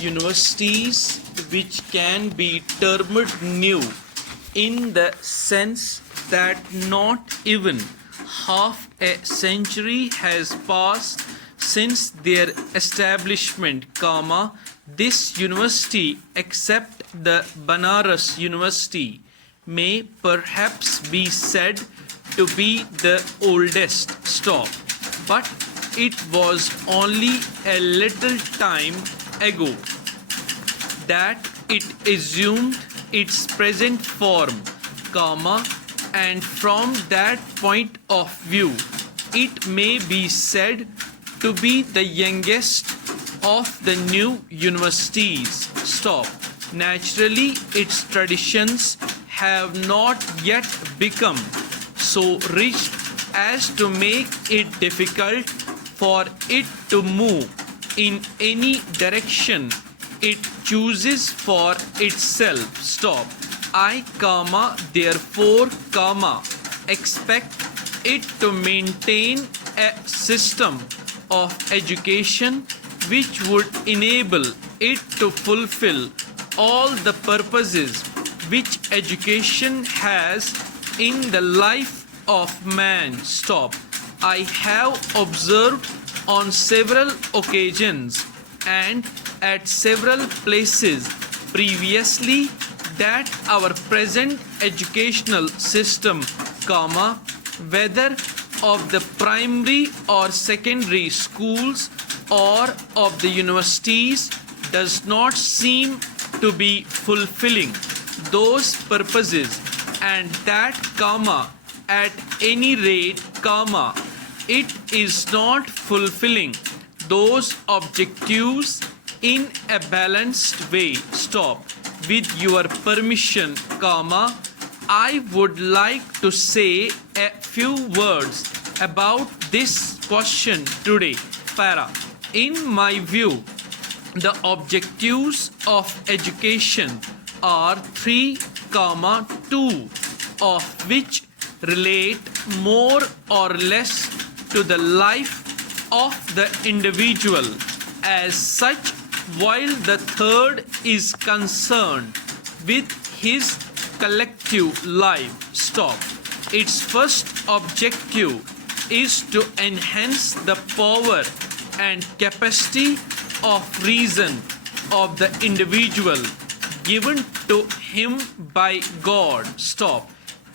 universities which can be termed new in the sense that not even half a century has passed since their establishment, this university, except the Banaras University, may perhaps be said to be the oldest. But it was only a little time ago that it assumed its present form, and from that point of view, it may be said to be the youngest of the new universities. Naturally, its traditions have not yet become so rich as to make it difficult for it to move in any direction it chooses for itself. I, therefore, expect it to maintain a system of education which would enable it to fulfill all the purposes which education has in the life of man. I have observed on several occasions and at several places previously that our present educational system, whether of the primary or secondary schools or of the universities, does not seem to be fulfilling those purposes, and that, at any rate, it is not fulfilling those objectives in a balanced way. With your permission, I would like to say a few words about this question today. In my view, the objectives of education are 3, 2 of which relate more or less to the life of the individual as such, while the third is concerned with his collective life. Its first objective is to enhance the power and capacity of reason of the individual given to him by God.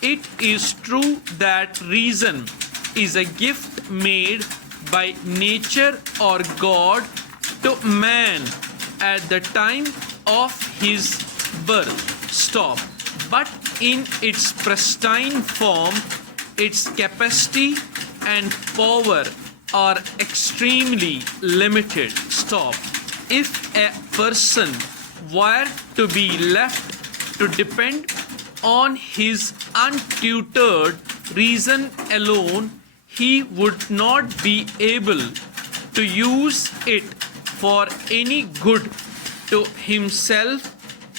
It is true that reason is a gift made by nature or God to man at the time of his birth. But in its pristine form, its capacity and power are extremely limited. If a person were to be left to depend on his untutored reason alone, he would not be able to use it for any good to himself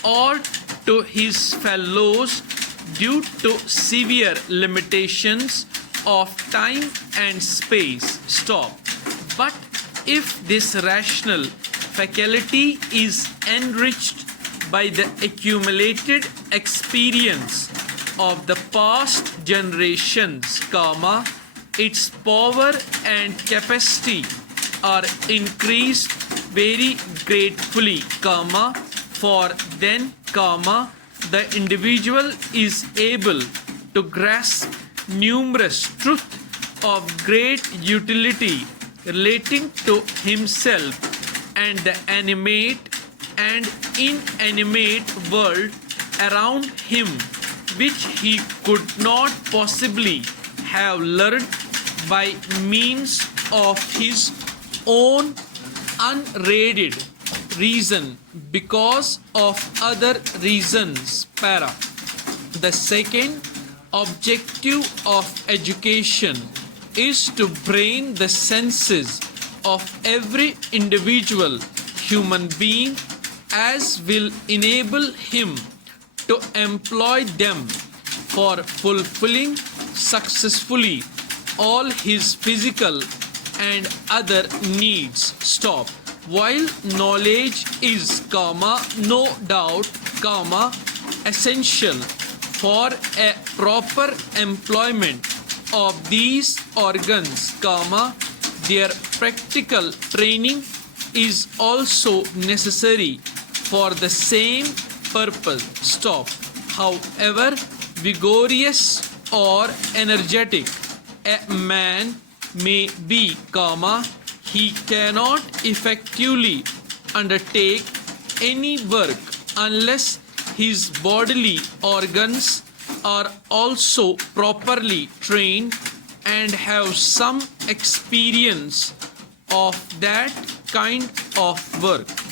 or to his fellows due to severe limitations of time and space. But if this rational faculty is enriched by the accumulated experience of the past generations, its power and capacity are increased very gratefully, for then, the individual is able to grasp numerous truths of great utility relating to himself and the animate and inanimate world around him, which he could not possibly have learned by means of his own unaided reason because of other reasons. The second objective of education is to brain the senses of every individual human being as will enable him to employ them for fulfilling successfully all his physical and other needs. while knowledge is, no doubt, essential for a proper employment of these organs, their practical training is also necessary for the same purpose. Stop. However vigorous or energetic a man may be, he cannot effectively undertake any work unless his bodily organs are also properly trained and have some experience of that kind of work.